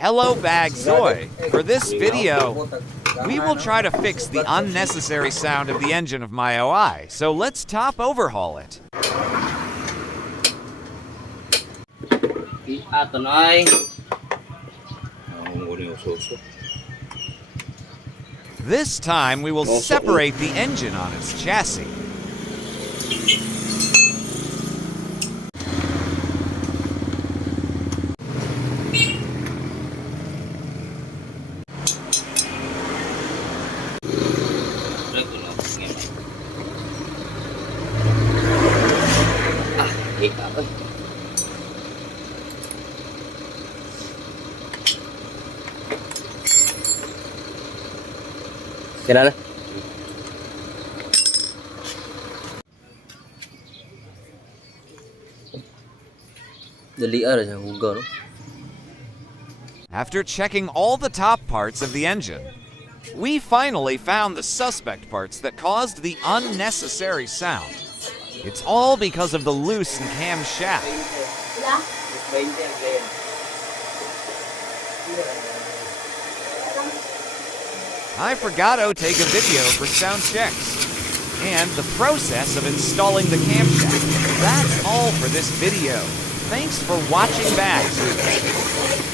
Hello Bagzoy! For this video, we will try to fix the unnecessary sound of the engine of mioi, so let's top overhaul it. This time we will separate the engine on its chassis. Kailan na? Dali ara siya hugaw, no? After checking all the top parts of the engine, we finally found the suspect parts that caused the unnecessary sound. It's all because of the loose and camshaft. I forgot to take a video for sound checks and the process of installing the camshaft. That's all for this video. Thanks for watching Bags.